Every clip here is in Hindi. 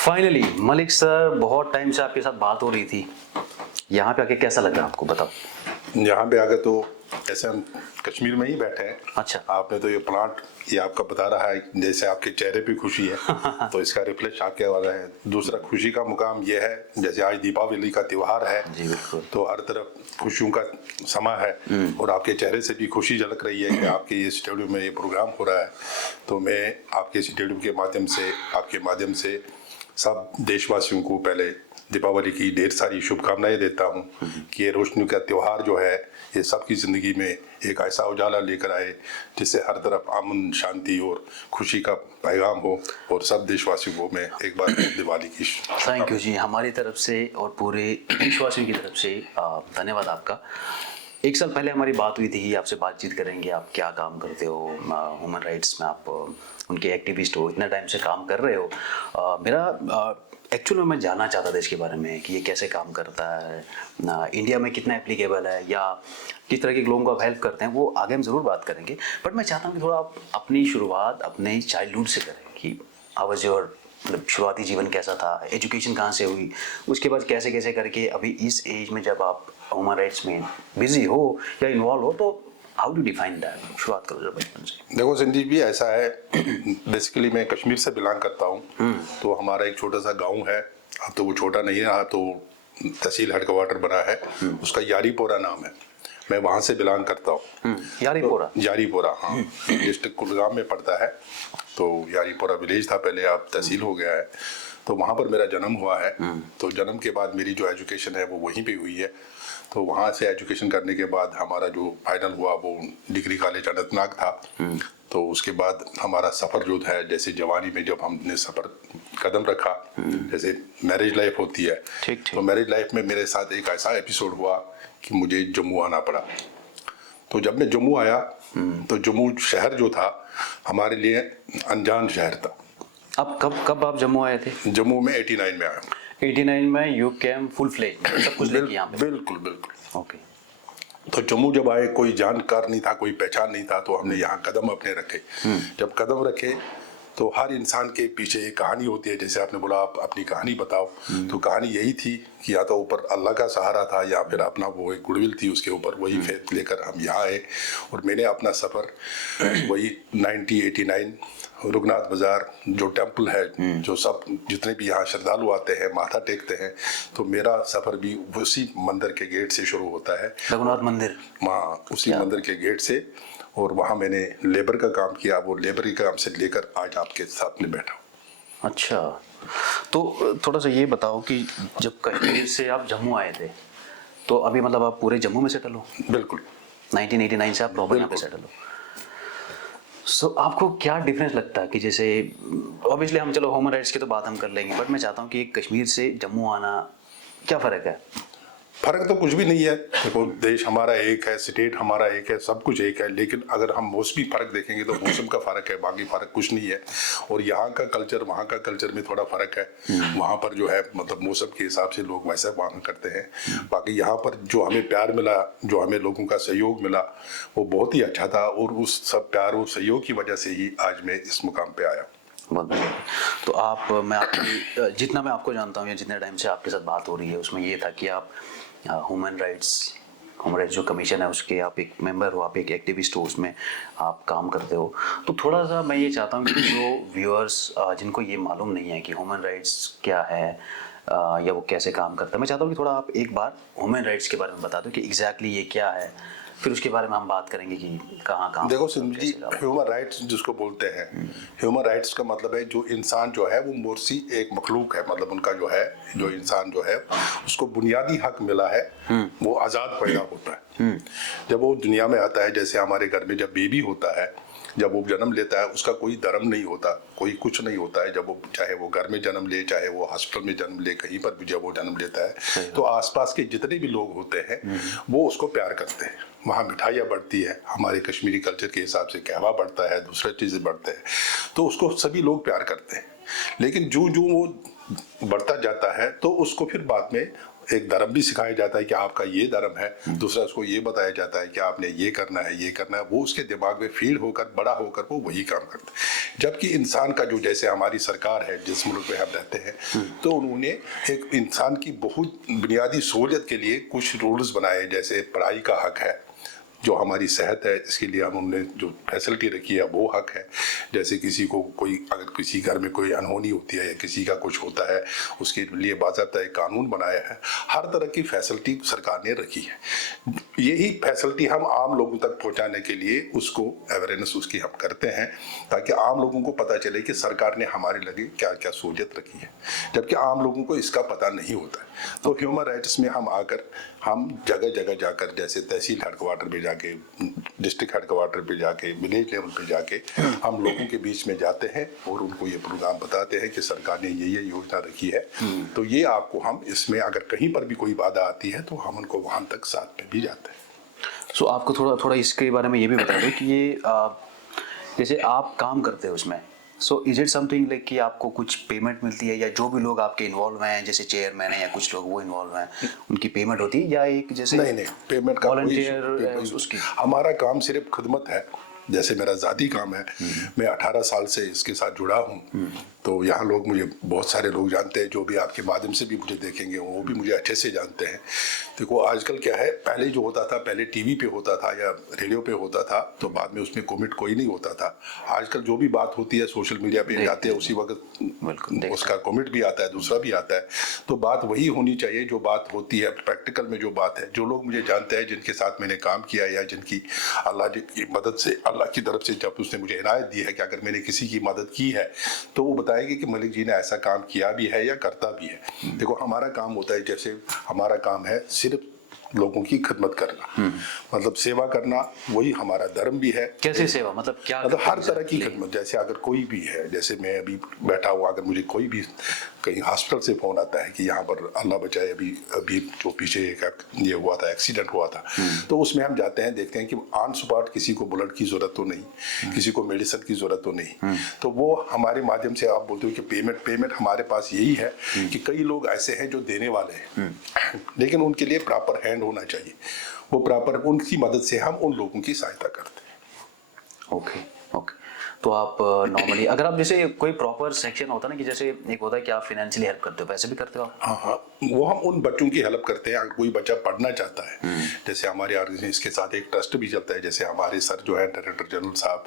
फाइनली मलिक सर, बहुत टाइम से आपके साथ बात हो रही थी। यहाँ पे आके कैसा लग रहा है आपको, बताओ। यहाँ पे आगे तो ऐसे हम कश्मीर में ही बैठे हैं। अच्छा। आपने तो ये प्लांट ये आपका बता रहा है जैसे आपके चेहरे पे खुशी है तो इसका रिफ्लेक्ट आके वाला है। दूसरा खुशी का मुकाम ये है जैसे आज दीपावली का त्योहार है। जी बिल्कुल। तो हर तरफ खुशियों का समा है और आपके चेहरे से भी खुशी झलक रही है कि आपके ये स्टेडियम में ये प्रोग्राम हो रहा है। तो मैं आपके स्टेडियम के माध्यम से आपके माध्यम से सब देशवासियों को पहले दीपावली की ढेर सारी शुभकामनाएं देता हूँ कि ये रोशनी का त्यौहार जो है ये सबकी ज़िंदगी में एक ऐसा उजाला लेकर आए जिससे हर तरफ अमन शांति और खुशी का पैगाम हो। और सब देशवासियों को मैं एक बार दिवाली की थैंक यू जी, हमारी तरफ से और पूरे देशवासियों की तरफ से धन्यवाद आपका। एक साल पहले हमारी बात हुई थी, आपसे बातचीत करेंगे, आप क्या काम करते हो ह्यूमन राइट्स में, आप उनके एक्टिविस्ट हो, इतना टाइम से काम कर रहे हो। मेरा एक्चुअली मैं जानना चाहता था इसके बारे में कि ये कैसे काम करता है, इंडिया में कितना एप्लीकेबल है या किस तरह के लोगों को आप हेल्प करते हैं, वो आगे हम ज़रूर बात करेंगे। बट मैं चाहता हूँ कि थोड़ा आप अपनी शुरुआत अपने चाइल्डहुड से करें कि हाउ वाज योर, मतलब शुरुआती जीवन कैसा था, एजुकेशन कहाँ से हुई, उसके बाद कैसे कैसे करके अभी इस एज में जब आप ह्यूमन राइट्स में बिजी हो या इन्वॉल्व हो, तो हाउ डू डिफाइन दैट। शुरुआत करो जरा बचपन से। देखो संजीव भी ऐसा है बेसिकली मैं कश्मीर से बिलोंग करता हूँ। तो हमारा एक छोटा सा गांव है, अब तो वो छोटा नहीं रहा, तो तहसील हेडक्वार्टर बना है, उसका यारीपोरा नाम है। मैं वहाँ से बिलोंग करता हूँ। यारीपोरा। तो यारीपोरा हाँ डिस्ट्रिक्ट कुलगाम में पड़ता है। तो यारीपोरा विलेज था पहले, अब तहसील हो गया है। तो वहाँ पर मेरा जन्म हुआ है। तो जन्म के बाद मेरी जो एजुकेशन है वो वहीं पे हुई है। तो वहाँ से एजुकेशन करने के बाद हमारा जो फाइनल हुआ वो डिग्री कॉलेज अनंतनाग था। तो उसके बाद हमारा सफ़र जो है, जैसे जवानी में जब हमने सफ़र कदम रखा, जैसे मैरिज लाइफ होती है, तो मैरिज लाइफ में मेरे साथ एक ऐसा एपिसोड हुआ कि मुझे जम्मू आना पड़ा। तो जब मैं जम्मू आया तो जम्मू शहर जो था हमारे लिए अनजान शहर था। अब कब आप जम्मू आए थे? जम्मू में 89 में आया। 89 में यू केम फुल फ्लेज, सब कुछ लेके यहाँ पे? बिल्कुल बिल्कुल। ओके। तो जम्मू जब आए कोई जानकार नहीं था, कोई पहचान नहीं था, तो हमने यहाँ कदम अपने रखे। जब कदम रखे तो हर इंसान के पीछे एक कहानी होती है। जैसे आपने बोला आप अपनी कहानी बताओ, तो कहानी यही थी कि या तो ऊपर अल्लाह का सहारा था या फिर अपना वो एक गुडविल थी उसके ऊपर, वही फेथ लेकर हम यहाँ आए। और मैंने अपना सफ़र वही 1989 रघुनाथ बाजार जो टेम्पल है, जो सब जितने भी यहाँ श्रद्धालु आते हैं माथा टेकते हैं, तो मेरा सफ़र भी उसी मंदिर के गेट से शुरू होता है। रघुनाथ मंदिर, वहाँ उसी मंदिर के गेट से। और वहाँ मैंने लेबर का काम किया, वो लेबर के काम से लेकर आज आपके साथ में बैठा हूँ। अच्छा, तो थोड़ा सा ये बताओ कि जब कश्मीर से आप जम्मू आए थे, तो अभी मतलब आप पूरे जम्मू में सेटल हो? बिल्कुल। 1989 से आप प्रॉपर यहाँ पे सेटल हो। सो आपको क्या डिफरेंस लगता है कि जैसे ऑब्वियसली हम चलो ह्यूमन राइट्स की तो बात हम कर लेंगे, बट मैं चाहता हूँ कि कश्मीर से जम्मू आना, क्या फ़र्क है? फर्क तो कुछ भी नहीं है। देखो देश हमारा एक है, स्टेट हमारा एक है, सब कुछ एक है, लेकिन अगर हम मौसमी फ़र्क देखेंगे तो मौसम का फ़र्क है, बाकी फ़र्क कुछ नहीं है। और यहाँ का कल्चर वहाँ का कल्चर में थोड़ा फ़र्क है। वहाँ पर जो है मतलब मौसम के हिसाब से लोग वैसा वहाँ करते हैं। बाकी यहाँ पर जो हमें प्यार मिला, जो हमें लोगों का सहयोग मिला, वो बहुत ही अच्छा था। और उस सब प्यार और सहयोग की वजह से ही आज मैं इस मुकाम पर आया। बहुत बढ़िया। तो मैं आपकी जितना मैं आपको जानता हूँ या जितने टाइम से आपके साथ बात हो रही है उसमें ये था कि आप ह्यूमन राइट्स जो कमीशन है उसके आप एक मेंबर हो, आप एक एक्टिविस्ट हो, उसमें आप काम करते हो। तो थोड़ा सा मैं ये चाहता हूँ कि जो व्यूअर्स जिनको ये मालूम नहीं है कि ह्यूमन राइट्स क्या है या वो कैसे काम करता है, मैं चाहता हूँ कि थोड़ा आप एक बार ह्यूमन राइट्स के बारे में बता दो कि एग्जैक्टली ये क्या है, फिर उसके बारे में हम बात करेंगे कि कहाँ देखो सिंधी ह्यूमन राइट्स जिसको बोलते हैं, ह्यूमन राइट्स का मतलब है जो इंसान जो है वो मोर्सी एक मखलूक है, मतलब उनका जो है जो इंसान जो है उसको बुनियादी हक मिला है, वो आज़ाद पैदा होता है। जब वो दुनिया में आता है, जैसे हमारे घर में जब बेबी होता है, जब वो जन्म लेता है उसका कोई धर्म नहीं होता, कोई कुछ नहीं होता है। जब वो चाहे वो घर में जन्म ले, चाहे वो हॉस्पिटल में जन्म ले, कहीं पर भी जब वो जन्म लेता है तो आसपास के जितने भी लोग होते हैं वो उसको प्यार करते हैं। वहाँ मिठाइयाँ बढ़ती है, हमारे कश्मीरी कल्चर के हिसाब से कहवा बढ़ता है, दूसरे चीज़ें बढ़ते हैं, तो उसको सभी लोग प्यार करते हैं। लेकिन जो जो वो बढ़ता जाता है तो उसको फिर बाद में एक धर्म भी सिखाया जाता है कि आपका ये धर्म है, दूसरा उसको ये बताया जाता है कि आपने ये करना है, ये करना है। वो उसके दिमाग में फीड होकर बड़ा होकर वो वही काम करता है। जबकि इंसान का जो, जैसे हमारी सरकार है जिस मुल्क में हम रहते हैं, तो उन्होंने एक इंसान की बहुत बुनियादी सहूलियत के लिए कुछ रूल्स बनाए, जैसे पढ़ाई का हक है, जो हमारी सेहत है इसके लिए हमने जो फैसिलिटी रखी है वो हक है। जैसे किसी को कोई, अगर किसी घर में कोई अनहोनी होती है या किसी का कुछ होता है, उसके लिए बाकायदा एक कानून बनाया है। हर तरह की फैसिलिटी सरकार ने रखी है। यही फैसिलिटी हम आम लोगों तक पहुंचाने के लिए उसको अवेयरनेस उसकी हम करते हैं, ताकि आम लोगों को पता चले कि सरकार ने हमारे लगे क्या क्या सहूलियत रखी है, जबकि आम लोगों को इसका पता नहीं होता है। तो ह्यूमन राइट्स में हम आकर हम जगह जगह जाकर, जैसे तहसील हेडक्वार्टर पे जाके, डिस्ट्रिक्ट हेडक्वार्टर पे जाके, विलेज लेवल पे जाके हम लोगों के बीच में जाते हैं और उनको ये प्रोग्राम बताते हैं कि सरकार ने ये योजना रखी है। तो ये आपको हम इसमें अगर कहीं पर भी कोई बाधा आती है तो हम उनको वहां तक साथ में भी जाते हैं। सो आपको थोड़ा इसके बारे में ये भी बता दो कि ये जैसे आप काम करते हो उसमें, so is it something like कि आपको कुछ पेमेंट मिलती है, या जो भी लोग आपके इन्वॉल्व हैं जैसे चेयरमैन है या कुछ लोग वो इन्वॉल्व हैं उनकी पेमेंट होती है, या एक जैसे नहीं पेमेंट का वॉलंटियर उसकी? हमारा काम सिर्फ खिदमत है। जैसे मेरा ज़ाती काम है, मैं 18 साल से इसके साथ जुड़ा हूँ, तो यहाँ लोग मुझे, बहुत सारे लोग जानते हैं, जो भी आपके माध्यम से भी मुझे देखेंगे वो भी मुझे अच्छे से जानते हैं। देखो आजकल क्या है, पहले जो होता था, पहले टीवी पे होता था या रेडियो पे होता था, तो बाद में उसमें कमेंट कोई नहीं होता था। आजकल जो भी बात होती है सोशल मीडिया पे जाते हैं, उसी वक्त उसका कमेंट भी आता है, दूसरा भी आता है। तो बात वही होनी चाहिए जो बात होती है प्रैक्टिकल में, जो बात है, जो लोग मुझे जानते हैं, जिनके साथ मैंने काम किया, या जिनकी अल्लाह की मदद से, अल्लाह की तरफ से जब उसने मुझे इनायत दी है कि अगर मैंने किसी की मदद की है तो वो बताएगी कि मलिक जी ने ऐसा काम किया भी है या करता भी है। देखो हमारा काम होता है, जैसे हमारा काम है सिर्फ लोगों की खिदमत करना, मतलब सेवा करना, वही हमारा धर्म भी है। कैसे सेवा, मतलब क्या? मतलब हर तरह की खिदमत। जैसे अगर कोई भी है, जैसे मैं अभी बैठा हुआ, अगर मुझे कोई भी कहीं हॉस्पिटल से फोन आता है कि यहाँ पर अल्लाह बचाए, अभी जो पीछे एक ये हुआ था, एक्सीडेंट हुआ था, तो उसमें हम जाते हैं, देखते हैं कि ऑन स्पॉट किसी को ब्लड की जरूरत तो नहीं, किसी को मेडिसिन की जरूरत तो नहीं, तो वो हमारे माध्यम से, आप बोलते हो कि पेमेंट हमारे पास यही है कि कई लोग ऐसे हैं जो देने वाले हैं, लेकिन उनके लिए प्रॉपर हैंड होना चाहिए, वो प्रॉपर, उनकी मदद से हम उन लोगों की सहायता करते हैं। ओके। तो आप नॉर्मली अगर आप जैसे कोई प्रॉपर सेक्शन होता है ना, कि जैसे एक होता है कि आप फाइनेंशियली हेल्प करते हो, पैसे भी करते हो आप? हाँ, वो हम उन बच्चों की हेल्प करते हैं। अगर कोई बच्चा पढ़ना चाहता है, जैसे हमारे ऑर्गेनाइजेशन के साथ एक ट्रस्ट भी चलता है, जैसे हमारे सर जो है डायरेक्टर जनरल साहब,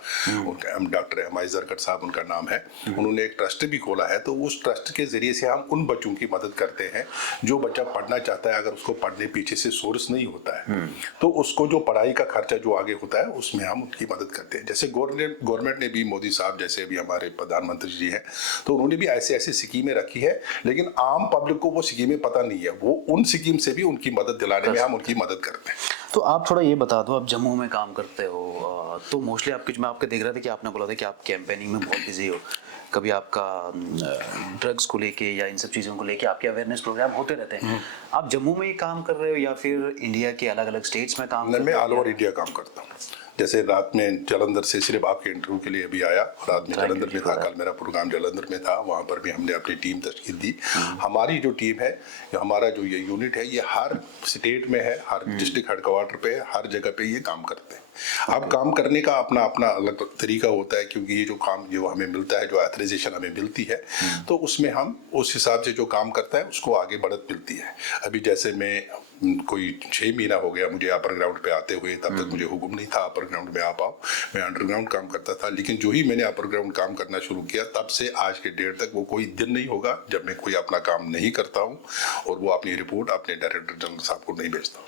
उनका डॉक्टर एम.आई. ज़रकट साहब उनका नाम है, उन्होंने एक ट्रस्ट भी खोला है। तो उस ट्रस्ट के जरिए से हम उन बच्चों की मदद करते हैं जो बच्चा पढ़ना चाहता है, अगर उसको पढ़ने पीछे से सोर्स नहीं होता है, तो उसको जो पढ़ाई का खर्चा जो आगे होता है उसमें हम उनकी मदद करते हैं। जैसे गवर्नमेंट ने भी, मोदी साहब जैसे अभी हमारे प्रधानमंत्री जी हैं, तो उन्होंने भी ऐसे ऐसे स्कीमें रखी है, लेकिन आम पब्लिक को वो स्कीमें पता नहीं है। वो उन स्कीम से भी उनकी मदद दिलाने में हम उनकी मदद करते हैं। तो आप थोड़ा ये बता दो, आप जम्मू में काम करते हो, तो मोस्टली आपके, मैं आपके देख रहा था कि आपने बोला था कि आप कैंपेनिंग में बहुत बिजी हो, कभी आपका ड्रग्स को लेके या इन सब चीज़ों को लेके आपके अवेयरनेस प्रोग्राम होते रहते हैं। आप जम्मू में ही काम कर रहे हो या फिर इंडिया के अलग अलग स्टेट्स में काम कर रहे हो? मैं ऑल ओवर इंडिया काम करता हूँ। जैसे रात में जालंधर से सिर्फ आपके इंटरव्यू के लिए अभी आया, रात में जालंधर में था, कल मेरा प्रोग्राम जालंधर में था, वहाँ पर भी हमने अपनी टीम तश्कील दी। हमारी जो टीम है, हमारा जो ये यूनिट है, ये हर स्टेट में है, हर डिस्ट्रिक्ट हेडक्वार्टर पे, हर जगह पे ये काम करते हैं। अब काम करने का अपना अपना अलग तरीका होता है, क्योंकि ये जो काम जो हमें मिलता है, जो ऑथराइजेशन हमें मिलती है, तो उसमें हम उस हिसाब से जो काम करता है उसको आगे बढ़त मिलती है। अभी जैसे मैं कोई 6 महीना हो गया मुझे अपर ग्राउंड पे आते हुए, तब तक मुझे हुक्म नहीं था अपर ग्राउंड में आ पाओ, मैं अंडरग्राउंड काम करता था। लेकिन जो ही मैंने अपर ग्राउंड काम करना शुरू किया, तब से आज के डेट तक वो कोई दिन नहीं होगा जब मैं कोई अपना काम नहीं करता हूँ और वो अपनी रिपोर्ट अपने डायरेक्टर जनरल साहब को नहीं भेजता हूँ।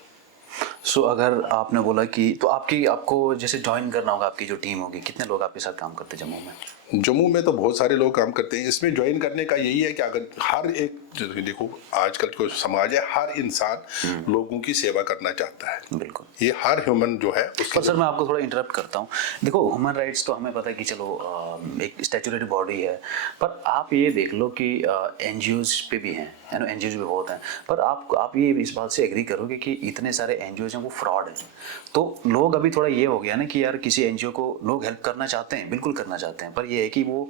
सो अगर आपने बोला कि तो आपको जैसे ज्वाइन करना होगा, आपकी जो टीम होगी, कितने लोग आपके साथ काम करते हैं जम्मू में? जम्मू में तो बहुत सारे लोग काम करते हैं। इसमें ज्वाइन करने का यही है कि अगर हर एक, देखो आजकल जो समाज है, हर इंसान लोगों की सेवा करना चाहता है। बिल्कुल, ये हर ह्यूमन जो है उसका। सर मैं आपको थोड़ा इंटरप्ट करता हूँ। देखो ह्यूमन राइट्स तो हमें पता है कि चलो एक स्टैट्यूटरी बॉडी है, पर आप ये देख लो कि एनजीओज पे भी हैं, है ना, एनजीओज भी बहुत हैं, पर आप ये इस बात से एग्री करोगे कि इतने सारे एनजीओज हैं वो फ्रॉड हैं। तो लोग अभी थोड़ा ये हो गया ना कि यार किसी एनजीओ को लोग हेल्प करना चाहते हैं, बिल्कुल करना चाहते हैं, पर ये है कि वो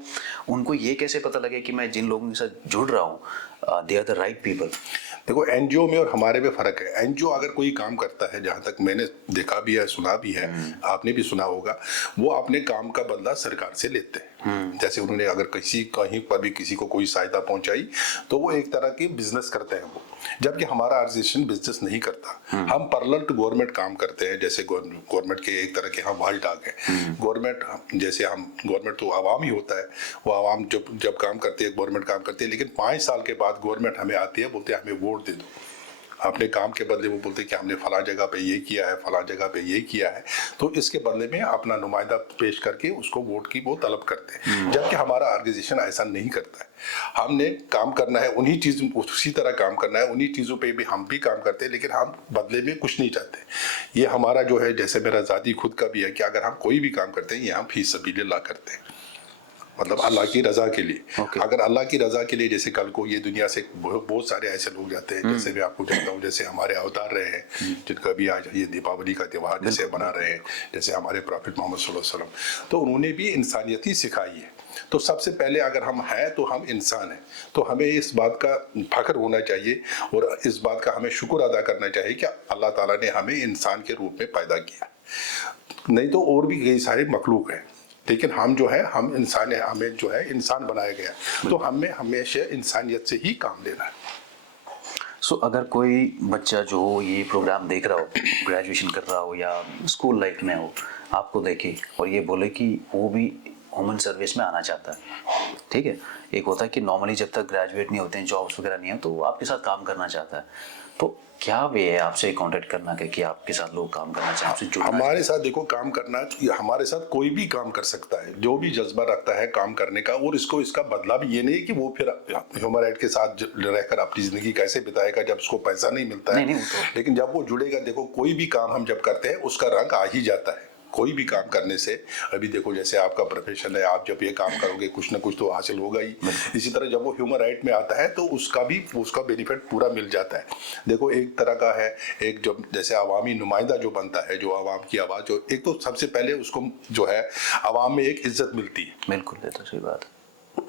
उनको ये कैसे पता लगे कि मैं जिन लोगों के साथ जुड़ रहा हूँ they are the right people? देखो एनजीओ में और हमारे में फर्क है। एनजीओ अगर कोई काम करता है, जहां तक मैंने देखा भी है, सुना भी है, आपने भी सुना होगा, वो अपने काम का बदला सरकार से लेते हैं। जैसे उन्होंने अगर कहीं पर भी किसी को कोई सहायता पहुंचाई तो वो एक तरह की बिजनेस करते हैं वो, जबकि हमारा ऑर्गेनाइजेशन बिजनेस नहीं करता। हम पैरेलल टू गवर्नमेंट काम करते हैं। जैसे गवर्नमेंट के एक तरह के हम वॉच डॉग है। गवर्नमेंट जैसे हम, गवर्नमेंट तो आवाम ही होता है, वो आवाम जब काम करती है, गवर्नमेंट काम करती है, लेकिन 5 साल के बाद गवर्नमेंट हमें आती है, बोलते हैं हमें वोट दे दो। अपने काम के बदले वो बोलते हैं कि हमने फला जगह पे ये किया है, फला जगह पे ये किया है, तो इसके बदले में अपना नुमाइंदा पेश करके उसको वोट की वो तलब करते हैं। जबकि हमारा ऑर्गेनाइजेशन ऐसा नहीं करता है। हमने काम करना है, उसी तरह काम करना है, उन्हीं चीज़ों पे भी हम भी काम करते हैं, लेकिन हम बदले में कुछ नहीं चाहते। ये हमारा जो है, जैसे मेरा ज़ाती खुद का भी है कि अगर हम कोई भी काम करते हैं, ये हम फी सबीलिल्लाह करते हैं, मतलब अल्लाह की रजा के लिए। अगर अल्लाह की रजा के लिए, जैसे कल को ये दुनिया से बहुत सारे ऐसे लोग जाते हैं, जैसे मैं आपको जानता हूँ, जैसे हमारे अवतार रहे हैं, जिनका भी आज ये दीपावली का त्यौहार जैसे मना रहे हैं, जैसे हमारे प्रॉफिट मोहम्मद सल्लल्लाहु अलैहि वसल्लम, तो उन्होंने भी इंसानियत ही सिखाई है। तो सबसे पहले अगर हम हैं तो हम इंसान हैं, तो हमें इस बात का फख्र होना चाहिए और इस बात का हमें शुक्र अदा करना चाहिए कि अल्लाह ताला ने हमें इंसान के रूप में पैदा किया। नहीं तो और भी कई सारे मखलूक हैं, लेकिन हम जो है, हम इंसान है, हमें जो है इंसान बनाया गया, तो हमें हमेशा इंसानियत से ही काम लेना है। सो अगर कोई बच्चा जो ये प्रोग्राम देख रहा हो, ग्रेजुएशन कर रहा हो या स्कूल लाइफ में हो, आपको देखे और ये बोले कि वो भी ह्यूमन सर्विस में आना चाहता है, ठीक है, एक होता है कि नॉर्मली जब तक ग्रेजुएट नहीं होते हैं, जॉब्स वगैरह नहीं है, तो वो आपके साथ काम करना चाहता है, तो क्या वे है आपसे कांटेक्ट करना के कि आपके साथ लोग काम करना चाहें, आपसे जुड़ना? हमारे साथ देखो, काम करना, हमारे साथ कोई भी काम कर सकता है, जो भी जज्बा रखता है काम करने का, और इसका बदला भी ये नहीं है कि वो फिर ह्यूमन राइट के साथ रहकर अपनी जिंदगी कैसे बिताएगा जब उसको पैसा नहीं मिलता है। नहीं, तो लेकिन जब वो जुड़ेगा, देखो कोई भी काम हम जब करते हैं उसका रंग आ ही जाता है, कोई भी काम करने से। अभी देखो जैसे आपका प्रोफेशन है, आप जब ये काम करोगे कुछ ना कुछ तो हासिल होगा ही। इसी तरह जब वो ह्यूमन राइट में आता है तो उसका बेनिफिट पूरा मिल जाता है। देखो एक तरह का है, एक जो जैसे अवामी नुमाइंदा जो बनता है, जो आवाम की आवाज़, जो एक तो सबसे पहले उसको जो है आवाम में एक इज्जत मिलती है। बिल्कुल, ये तो सही बात है।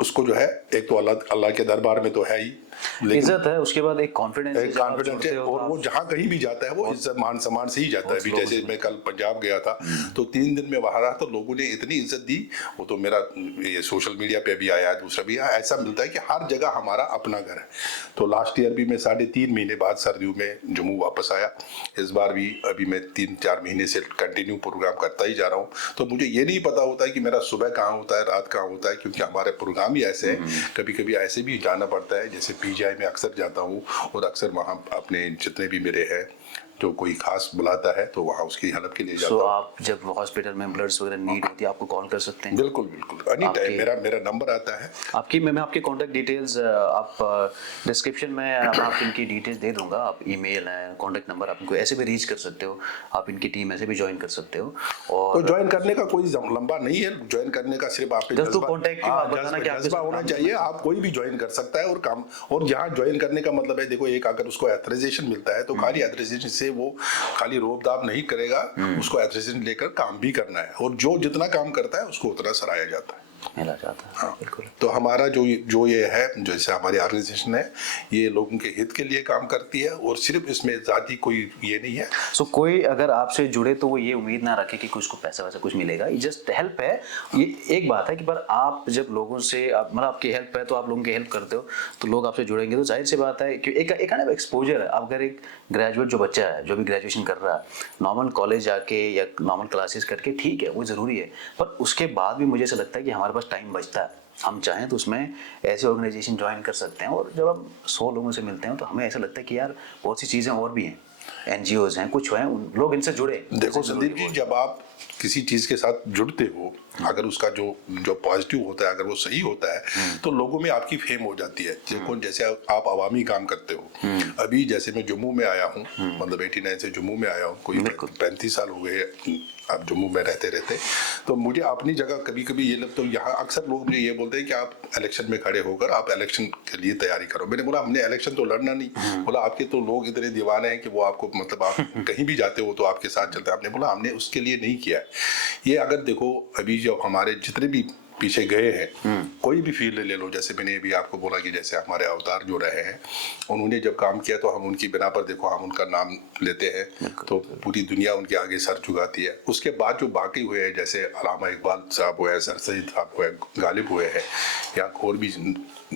उसको जो है, एक तो अल्लाह के दरबार में तो है ही, इज्जत है, उसके बाद एक कॉन्फिडेंस है, और वो जहाँ कहीं भी जाता है वो इज्जत मान सम्मान से ही जाता है। अभी जैसे मैं कल पंजाब गया था, तो 3 दिन में वहां रहा, तो लोगों ने इतनी इज्जत दी। वो तो मेरा ये सोशल मीडिया पे भी आया, दूसरा भी आया, ऐसा मिलता है कि हर जगह हमारा अपना घर है। तो लास्ट ईयर भी मैं 3.5 महीने बाद सर्दियों में जम्मू वापस आया। इस बार भी अभी मैं 3-4 महीने से कंटिन्यू प्रोग्राम करता ही जा रहा हूँ। तो मुझे ये नहीं पता होता है कि मेरा सुबह कहाँ होता है, रात कहाँ होता है, क्योंकि हमारे प्रोग्राम ही ऐसे हैं। कभी कभी ऐसे भी जाना पड़ता है, जैसे पीजीआई में अक्सर जाता हूँ, और अक्सर वहाँ अपने जितने भी मेरे हैं, जो कोई खास बुलाता है तो वहाँ उसकी हेल्प के लिए जाता हूँ। आप जब हॉस्पिटल में ब्लड्स वगैरह नीड होती है, आपको कॉल कर सकते हैं? बिल्कुल एनी टाइम मेरा नंबर आता है। मैं आपके कॉन्टैक्ट डिटेल्स आप डिस्क्रिप्शन में आप इनकी डिटेल्स दे दूंगा। आप ईमेल है, कॉन्टैक्ट नंबर, आप इनको ऐसे भी रीच कर सकते हो, आप इनकी टीम ऐसे भी ज्वाइन कर सकते हो। और तो ज्वाइन करने का कोई लंबा नहीं है, ज्वाइन करने का सिर्फ आप जज्बा होना चाहिए। आप कोई भी ज्वाइन कर सकता है और काम, और यहाँ ज्वाइन करने का मतलब है, देखो एक अगर उसको ऑथराइजेशन मिलता है तो खाली ऑथराइजेशन से वो खाली रोब-दाब नहीं करेगा, उसको ऑथराइजेशन लेकर काम भी करना है, और जो जितना काम करता है उसको उतना सराहा जाता है, मिला जाता है। हाँ, बिल्कुल। तो हमारा जो ये है, जैसे हमारी ऑर्गेनाइजेशन है, ये लोगों के हित के लिए काम करती है, और सिर्फ इसमें जाति कोई ये नहीं है। सो कोई अगर आपसे जुड़े तो वो ये उम्मीद ना रखे कि कुछ को पैसा वैसा कुछ मिलेगा, ये जस्ट हेल्प है। ये एक बात है कि पर आप जब लोगों से मतलब आपकी हेल्प है तो आप लोगों की हेल्प करते हो, तो लोग आपसे जुड़ेंगे, तो जाहिर सी बात है कि एक एक्सपोजर है। अब अगर एक ग्रेजुएट जो बच्चा है, जो भी ग्रेजुएशन कर रहा है, नॉर्मल कॉलेज जाके या नॉर्मल क्लासेस करके, ठीक है वो ज़रूरी है, पर उसके बाद भी मुझे ऐसा लगता है कि हमारे पास टाइम बचता है, हम चाहें तो उसमें ऐसे ऑर्गेनाइजेशन ज्वाइन कर सकते हैं। और जब हम 100 लोगों से मिलते हैं तो हमें ऐसा लगता है कि यार बहुत सी चीज़ें और भी हैं, एनजीओज हैं, कुछ हैं, लोग इनसे जुड़े। देखो संदीप जी, जब आप किसी चीज के साथ जुड़ते हो, अगर उसका जो पॉजिटिव होता है, अगर वो सही होता है, तो लोगों में आपकी फेम हो जाती है। देखो जैसे आप अवामी काम करते हो, अभी जैसे मैं जम्मू में आया हूँ, मतलब 89 से जम्मू में आया हूँ, कोई 35 साल हो गए आप जम्मू में रहते, तो मुझे अपनी जगह कभी कभी ये लगता है, यहाँ अक्सर लोग मुझे ये बोलते हैं कि आप इलेक्शन में खड़े होकर आप इलेक्शन के लिए तैयारी करो। मैंने बोला हमने इलेक्शन तो लड़ना नहीं। बोला आपके तो लोग इतने दीवाने हैं कि वो आपको, मतलब आप कहीं भी जाते हो तो आपके साथ चलते हैं। आपने बोला हमने उसके लिए नहीं किया है। ये अगर देखो अभी जो हमारे जितने भी पीछे गए हैं, कोई भी फील्ड ले लो, जैसे मैंने भी आपको बोला कि जैसे हमारे अवतार जो रहे हैं, उन्होंने जब काम किया तो हम उनकी बिना पर देखो हम उनका नाम लेते हैं तो पूरी दुनिया उनके आगे सर झुकाती है। उसके बाद जो बाकी हुए हैं जैसे अल्लामा इकबाल साहब हुए हैं, सर सैयद साहब हुए, गालिब हुए हैं, या और भी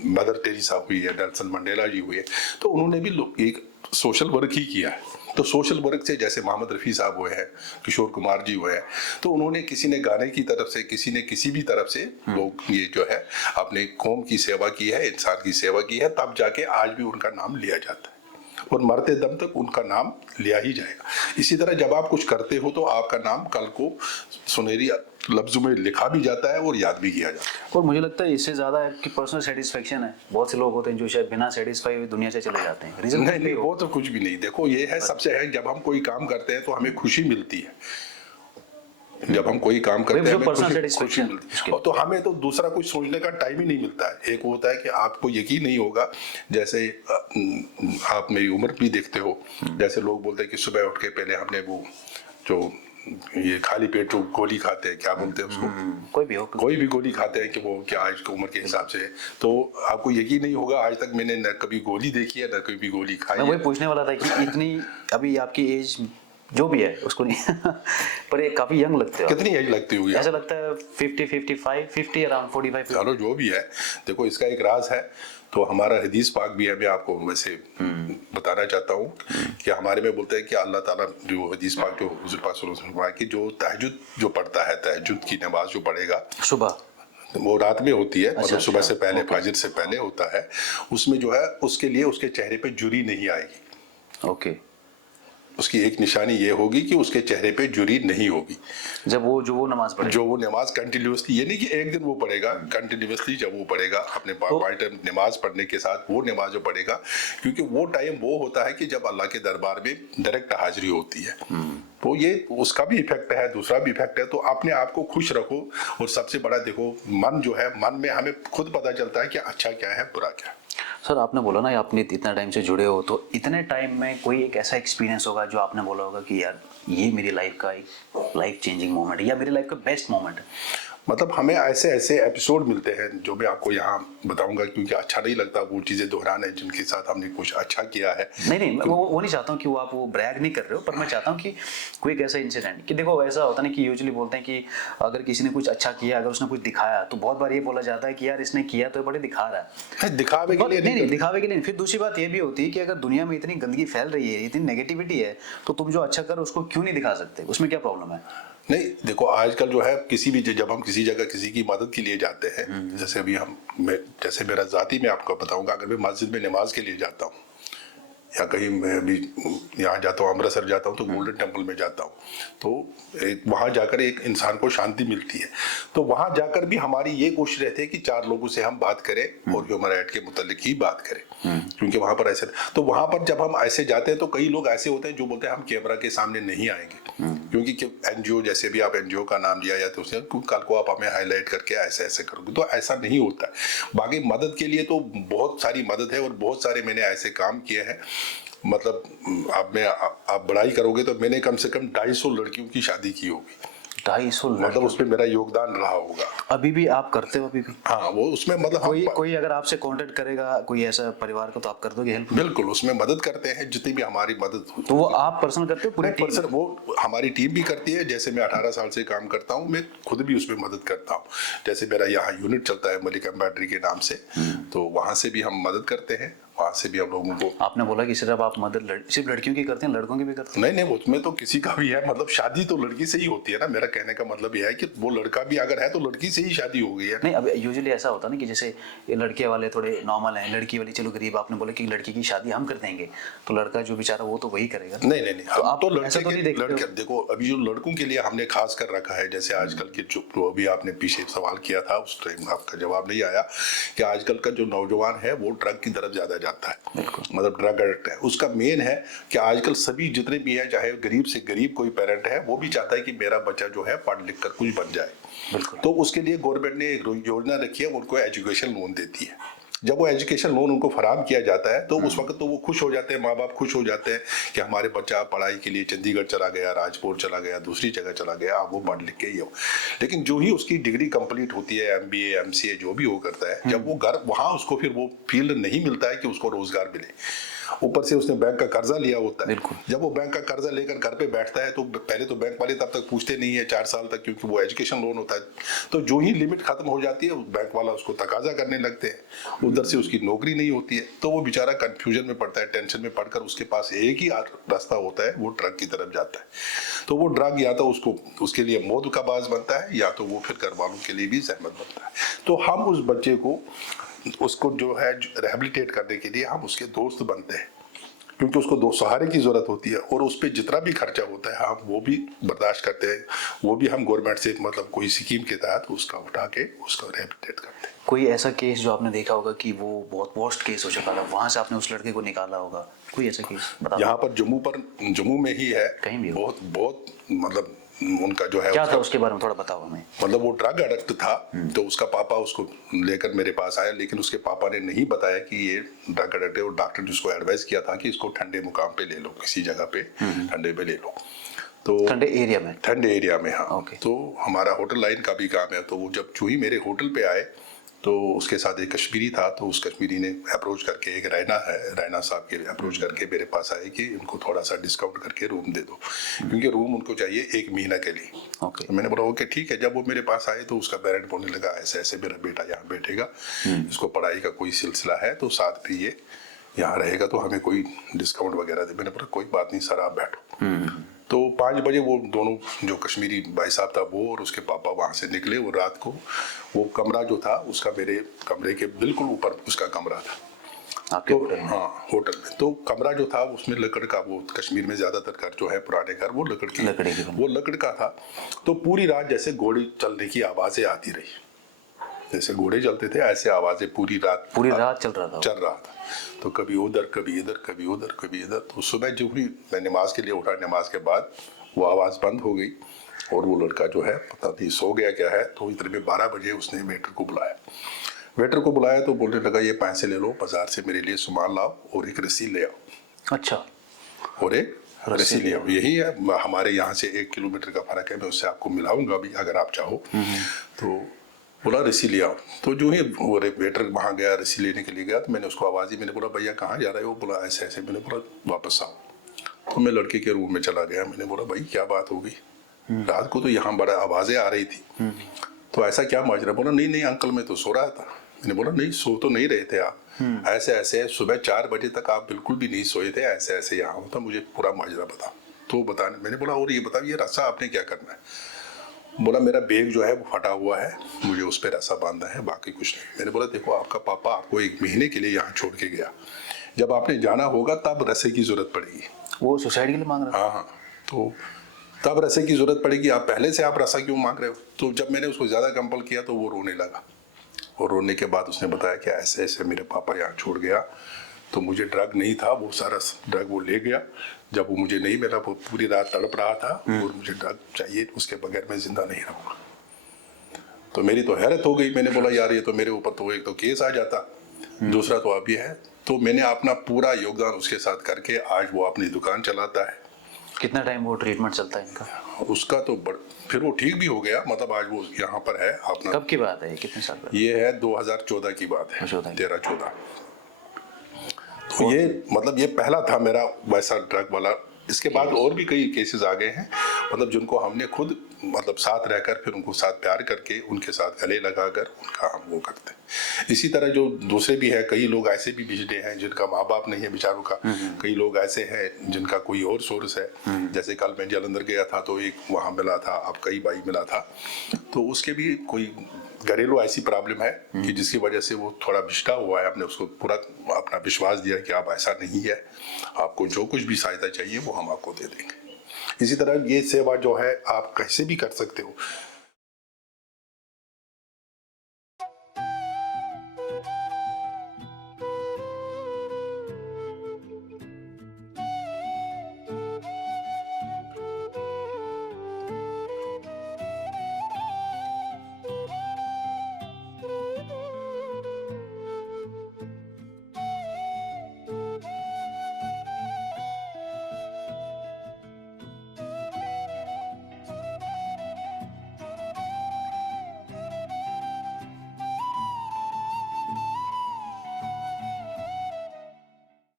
मदर टेरेसा हुई है, नेल्सन मंडेला जी हुए, तो उन्होंने भी एक सोशल वर्क ही किया है। तो सोशल वर्क से जैसे मोहम्मद रफ़ी साहब हुए हैं, किशोर कुमार जी हुए हैं, तो उन्होंने किसी ने गाने की तरफ से, किसी ने किसी भी तरफ से लोग ये जो है अपने कौम की सेवा की है, इंसान की सेवा की है, तब जाके आज भी उनका नाम लिया जाता है और मरते दम तक उनका नाम लिया ही जाएगा। इसी तरह जब आप कुछ करते हो तो आपका नाम कल को सुनहरी लफ्जों में लिखा भी जाता है और याद भी किया जाता है। और मुझे लगता है इससे ज्यादा आपकी पर्सनल सेटिस्फेक्शन है। बहुत से लोग होते हैं जो शायद बिना सेटिस्फाई हुए दुनिया से चले जाते हैं। रीजन नहीं, वो तो कुछ भी नहीं। देखो ये है सबसे है, जब हम कोई काम करते हैं तो हमें खुशी मिलती है, जब हम कोई काम करते हैं हमें खुशी मिलती है, और तो हमें तो दूसरा कुछ सोचने का टाइम ही नहीं मिलता है। एक होता है कि आपको यकीन नहीं होगा, जैसे आप मेरी उम्र भी देखते हो, जैसे लोग बोलते हैं कि सुबह उठ के पहले हमने वो जो ये खाली पेट जो गोली खाते हैं, क्या बोलते हैं उसको, कोई भी गोली खाते हैं कि वो क्या आज की उम्र के हिसाब से, तो आपको यकीन नहीं होगा आज तक मैंने न कभी गोली देखी है न कभी गोली खाई है। मैं वही पूछने वाला था कि इतनी अभी आपकी एज जो भी है उसको नहीं पर ये काफी यंग लगते हो। कितनी एज लगती होगी? ऐसा लगता है 50 55 50 अराउंड 45। चलो जो भी है, देखो इसका एक राज है, तो हमारा हदीस पाक भी है, मैं आपको वैसे बताना चाहता हूँ कि हमारे में बोलते हैं कि अल्लाह ताला जो हदीस पाक जो हुज़ूर पाक सल्लल्लाहु अलैहि वसल्लम की जो तहज्जुद जो पढ़ता है, तहज्जुद की नमाज जो पढ़ेगा सुबह, वो रात में होती है, मतलब सुबह से पहले, ओके। फजर से पहले होता है, उसमें जो है उसके लिए उसके चेहरे पे जुरी नहीं आएगी। ओके। उसकी एक निशानी ये होगी कि उसके चेहरे पे जुरी नहीं होगी जब वो नमाज पढ़ेगा, जो वो नमाज कंटिन्यूसली, ये नहीं कि एक दिन वो पढ़ेगा, कंटिन्यूसली जब वो पढ़ेगा अपने पाँच टाइम नमाज पढ़ने के साथ वो नमाज जो पढ़ेगा, क्योंकि वो टाइम वो होता है कि जब अल्लाह के दरबार में डायरेक्ट हाजिरी होती है, तो ये उसका भी इफेक्ट है, दूसरा भी इफेक्ट है। तो अपने आप को खुश रखो, और सबसे बड़ा देखो मन जो है, मन में हमें खुद पता चलता है कि अच्छा क्या है बुरा क्या है। सर आपने बोला ना आपने इतना टाइम से जुड़े हो, तो इतने टाइम में कोई एक ऐसा एक्सपीरियंस होगा जो आपने बोला होगा कि यार ये मेरी लाइफ का एक लाइफ चेंजिंग मोमेंट है या मेरी लाइफ का बेस्ट मोमेंट है? मतलब हमें ऐसे ऐसे एपिसोड मिलते हैं जो मैं आपको यहाँ बताऊंगा, क्योंकि अच्छा नहीं लगता वो चीज़ें दोहराने जिनके साथ हमने कुछ अच्छा किया है। नहीं वो नहीं चाहता हूँ कि वो आप वो ब्रैग नहीं कर रहे हो, पर मैं चाहता हूँ कि कोई एक ऐसा इंसिडेंट कि देखो ऐसा होता नहीं कि यूजुअली बोलते हैं कि अगर किसी ने कुछ अच्छा किया, अगर उसने कुछ दिखाया, तो बहुत बार ये बोला जाता है कि यार इसने किया तो बड़े दिखा रहा है, दिखावे के लिए नहीं दिखावे के लिए। फिर दूसरी बात ये भी होती है कि अगर दुनिया में इतनी गंदगी फैल रही है, इतनी नेगेटिविटी है, तो तुम जो अच्छा करो उसको क्यों नहीं दिखा सकते? उसमें क्या प्रॉब्लम है? नहीं देखो, आजकल जो है किसी भी जब हम किसी जगह किसी की मदद के लिए जाते हैं, जैसे अभी जैसे मेरा जाती मैं आपको बताऊंगा, अगर मैं मस्जिद में नमाज के लिए जाता हूँ या कहीं मैं अभी यहाँ जाता हूँ, अमृतसर जाता हूँ, तो गोल्डन टेम्पल में जाता हूँ, तो वहाँ जाकर एक इंसान को शांति मिलती है। तो वहाँ जाकर भी हमारी ये कोशिश रहती है कि 4 लोगों से हम बात करें और ह्यूमन राइट के मुतालिक ही बात करें, क्योंकि वहाँ पर ऐसे, तो वहाँ पर जब हम ऐसे जाते हैं तो कई लोग ऐसे होते हैं जो बोलते हैं हम कैमरा के सामने नहीं आएंगे, क्योंकि एनजीओ, जैसे भी आप एनजीओ का नाम लिया या तो उसे कल को आप हमें हाईलाइट करके ऐसे ऐसे करोगे, तो ऐसा नहीं होता है। बाकी मदद के लिए तो बहुत सारी मदद है और बहुत सारे मैंने ऐसे काम किए हैं, मतलब आप बड़ाई करोगे तो मैंने कम से कम 250 लड़कियों की शादी की होगी। 250 मतलब उसमें मेरा योगदान रहा होगा। अभी भी आप करते हो? अभी भी? हाँ, वो उसमें मतलब कोई अगर आपसे कांटेक्ट करेगा कोई ऐसा परिवार को, तो आप कर दोगे हेल्प? बिल्कुल, उसमें मदद करते हैं जितनी भी हमारी मदद हो। तो वो आप पर्सनल करते हो? पूरी टीम? वो हमारी टीम भी करती है। जैसे मैं 18 साल से काम करता हूँ, मैं खुद भी उसमें मदद करता हूँ। जैसे मेरा यहाँ यूनिट चलता है मलिक एम्ब्रॉयडरी के नाम से, तो वहाँ से भी हम मदद करते हैं, वहाँ से भी हम लोगों को। आपने बोला कि सिर्फ आप मदद सिर्फ लड़कियों की करते हैं, लड़कों की भी करते हैं? नहीं, उसमें तो किसी का भी है, मतलब शादी तो लड़की से ही होती है ना। मेरा कहने का मतलब यह है कि वो लड़का भी अगर है तो लड़की से ही शादी हो गई है। नहीं, अब यूजुअली ऐसा होता है ना कि जैसे ये लड़के वाले थोड़े नॉर्मल हैं, लड़की वाली चलो गरीब। आपने बोला कि लड़की की शादी हम कर देंगे, तो लड़का जो बेचारा वो तो वही करेगा। नहीं, तो आप तो लड़के देखो, अभी जो लड़कों के लिए हमने खास कर रखा है, जैसे आजकल के जो अभी आपने पीछे सवाल किया था उस टाइम आपका जवाब नहीं आया, कि आजकल का जो नौजवान है वो ड्रग की तरफ ज्यादा जाता है, मतलब ड्रग एडिक्ट है। उसका मेन है कि आजकल सभी जितने भी हैं, चाहे गरीब से गरीब कोई पेरेंट है, वो भी चाहता है कि मेरा बच्चा जो है पढ़ लिख कर कुछ बन जाए। तो उसके लिए गवर्नमेंट ने एक योजना रखी है, उनको एजुकेशन लोन देती है। जब वो एजुकेशन लोन उनको फराहम किया जाता है तो उस वक्त तो वो खुश हो जाते हैं, माँ बाप खुश हो जाते हैं कि हमारे बच्चा पढ़ाई के लिए चंडीगढ़ चला गया, राजपुर चला गया, दूसरी जगह चला गया, अब वो पढ़ लिख के ही हो। लेकिन जो ही उसकी डिग्री कंप्लीट होती है, MBA MCA जो भी वो करता है, जब वो घर वहाँ उसको फिर वो फील्ड नहीं मिलता है कि उसको रोजगार मिले, ऊपर से उसने बैंक का कर्जा लिया होता है। जब वो बैंक का कर्जा लेकर घर पे बैठता है तो पहले तो बैंक वाले तब तक पूछते नहीं है 4 साल तक, क्योंकि वो एजुकेशन लोन होता है। तो जो ही लिमिट खत्म हो जाती है बैंक वाला उसको तकाजा करने लगते हैं, उधर से उसकी नौकरी नहीं होती है, तो वो बेचारा कंफ्यूजन में पड़ता है, टेंशन में पड़कर उसके पास एक ही रास्ता होता है, वो ड्रग की तरफ जाता है। तो वो ड्रग या तो उसको उसके लिए मौत का बाज बनता है, या तो वो फिर घर वालों के लिए भी जहमत बनता है। तो हम उस बच्चे को उसको जो है रिहेबिलिटेट करने के लिए हम उसके दोस्त बनते हैं, क्योंकि उसको दो सहारे की जरूरत होती है, और उस पर जितना भी खर्चा होता है हम वो भी बर्दाश्त करते हैं, वो भी हम गवर्नमेंट से मतलब कोई स्कीम के तहत उसका उठा के उसका रिहेबिलिटेट करते हैं। कोई ऐसा केस जो आपने देखा होगा कि वो बहुत वर्स्ट केस हो चुका था, वहां से आपने उस लड़के को निकाला होगा, कोई ऐसा केस बता? यहाँ पर जम्मू में ही है, कहीं भी बहुत बहुत मतलब उनका जो है क्या था उसके बारे में थोड़ा बताओ हमें। मतलब वो ड्रग एडिक्ट था, तो उसका पापा उसको लेकर मेरे पास आया, लेकिन उसके पापा ने नहीं बताया कि ये ड्रग एडिक्ट है, और डॉक्टर ने उसको एडवाइस किया था कि इसको ठंडे मुकाम पे ले लो, किसी जगह पे ठंडे पे ले लो। तो ठंडे एरिया में? ठंडे एरिया में, हाँ। Okay. तो हमारा होटल लाइन का भी काम है, तो वो जब जो ही मेरे होटल पे आए तो उसके साथ एक कश्मीरी था, तो उस कश्मीरी ने अप्रोच करके, एक रैना साहब के अप्रोच करके मेरे पास आए कि इनको थोड़ा सा डिस्काउंट करके रूम दे दो, क्योंकि रूम उनको चाहिए 1 महीना के लिए। Okay. तो मैंने बोला ओके ठीक है। जब वो मेरे पास आए तो उसका पेरेंट बोलने लगा ऐसे ऐसे मेरा बेटा यहाँ बैठेगा, इसको पढ़ाई का कोई सिलसिला है, तो साथ में ये यहाँ रहेगा, तो हमें कोई डिस्काउंट वगैरह दे। मैंने बोला कोई बात नहीं सर, आप बैठो। तो 5 बजे वो दोनों, जो कश्मीरी भाई साहब था वो और उसके पापा वहाँ से निकले। वो रात को वो कमरा जो था उसका मेरे कमरे के बिल्कुल ऊपर उसका कमरा था आपके तो होटल में? हाँ, होटल में। तो कमरा जो था उसमें लकड़ का, वो कश्मीर में ज्यादातर घर जो है पुराने घर वो लकड़ की वो लकड़ का था। तो पूरी रात जैसे घोड़े चलने की आवाजें आती रही, जैसे घोड़े चलते थे ऐसे आवाजें पूरी रात चल रहा था। तो कभी उधर कभी इधर, कभी उधर कभी इधर। तो सुबह जो ही मैं नमाज के लिए उठा, नमाज के बाद वो आवाज बंद हो गई और वो लड़का जो है पता नहीं सो गया क्या है। तो इतने में 12 बजे उसने वेटर को बुलाया तो बोलने लगा ये पैसे ले लो, बाजार से मेरे लिए सामान लाओ और एक रस्सी ले आओ। अच्छा। और एक रस्सी ले आओ, यही है, हमारे यहाँ से 1 किलोमीटर का फर्क है, मैं उससे आपको मिलाऊंगा भी अगर आप चाहो। तो बोला रस्सी ले आओ। तो जो ही वो वेटर वहाँ गया, रस्सी लेने के लिए गया, तो मैंने उसको आवाज़ दी। मैंने बोला भैया कहाँ जा रहे हो? बोला ऐसे ऐसे। मैंने बोला वापस आओ। तो मैं लड़के के रूम में चला गया। मैंने बोला भाई क्या बात हो गई? रात को तो यहाँ बड़ा आवाज़ें आ रही थी, तो ऐसा क्या माजरा? बोला नहीं नहीं अंकल मैं तो सो रहा था। मैंने बोला नहीं सो तो नहीं रहे थे आप, ऐसे ऐसे सुबह 4 बजे तक आप बिल्कुल भी नहीं सोए थे, ऐसे ऐसे यहाँ होता, मुझे पूरा माजरा बता। तो बताने, मैंने बोला और ये बताओ ये रस्सा आपने क्या करना है? बोला मेरा बैग जो है वो फटा हुआ है, मुझे उस पर रस्सा बांधना है, बाकी कुछ नहीं। मैंने बोला देखो आपका पापा आपको 1 महीने के लिए यहाँ छोड़ के गया, जब आपने जाना होगा तब रस्से की जरूरत पड़ेगी। वो सुसाइड के लिए मांग रहा? हाँ, तो तब रस्से की जरूरत पड़ेगी, आप पहले से आप रस्सा क्यों मांग रहे हो? तो जब मैंने उसको ज्यादा कंपल किया तो वो रोने लगा, और रोने के बाद उसने बताया कि ऐसे ऐसे मेरे पापा यहाँ छोड़ गया, तो मुझे ड्रग नहीं था, वो सारा ड्रग वो ले गया, जब वो मुझे नहीं मिला वो पूरी रात तड़प रहा था और मुझे ड्रग चाहिए, उसके बगैर मैं जिंदा नहीं रहूँगा। तो मेरी तो हैरत हो गई। मैंने बोला यार ये तो मेरे ऊपर तो एक तो केस आ जाता, दूसरा तो अब ये है। तो मैंने अपना पूरा योगदान उसके साथ करके आज वो अपनी दुकान चलाता है। कितना टाइम वो ट्रीटमेंट चलता है इनका? उसका तो फिर वो ठीक भी हो गया, मतलब आज वो यहाँ पर है अपना। कब की बात है, कितने साल पहले? ये है 2014 की बात है, 13-14। तो ये मतलब ये पहला था मेरा वैसा ड्रग वाला। इसके बाद और भी कई केसेस आ गए हैं, मतलब जिनको हमने खुद मतलब साथ रहकर फिर उनको साथ प्यार करके उनके साथ गले लगाकर उनका हम वो करते हैं। इसी तरह जो दूसरे भी है, कई लोग ऐसे भी बिछड़े हैं जिनका माँ बाप नहीं है बेचारों का, कई लोग ऐसे हैं जिनका कोई और सोर्स है। जैसे कल मैं जालंधर गया था तो एक वहाँ मिला था, अब कई भाई मिला था, तो उसके भी कोई घरेलू ऐसी प्रॉब्लम है कि जिसकी वजह से वो थोड़ा बिछड़ा हुआ है। हमने उसको पूरा अपना विश्वास दिया कि आप ऐसा नहीं है, आपको जो कुछ भी सहायता चाहिए वो हम आपको दे देंगे। इसी तरह ये सेवा जो है आप कैसे भी कर सकते हो।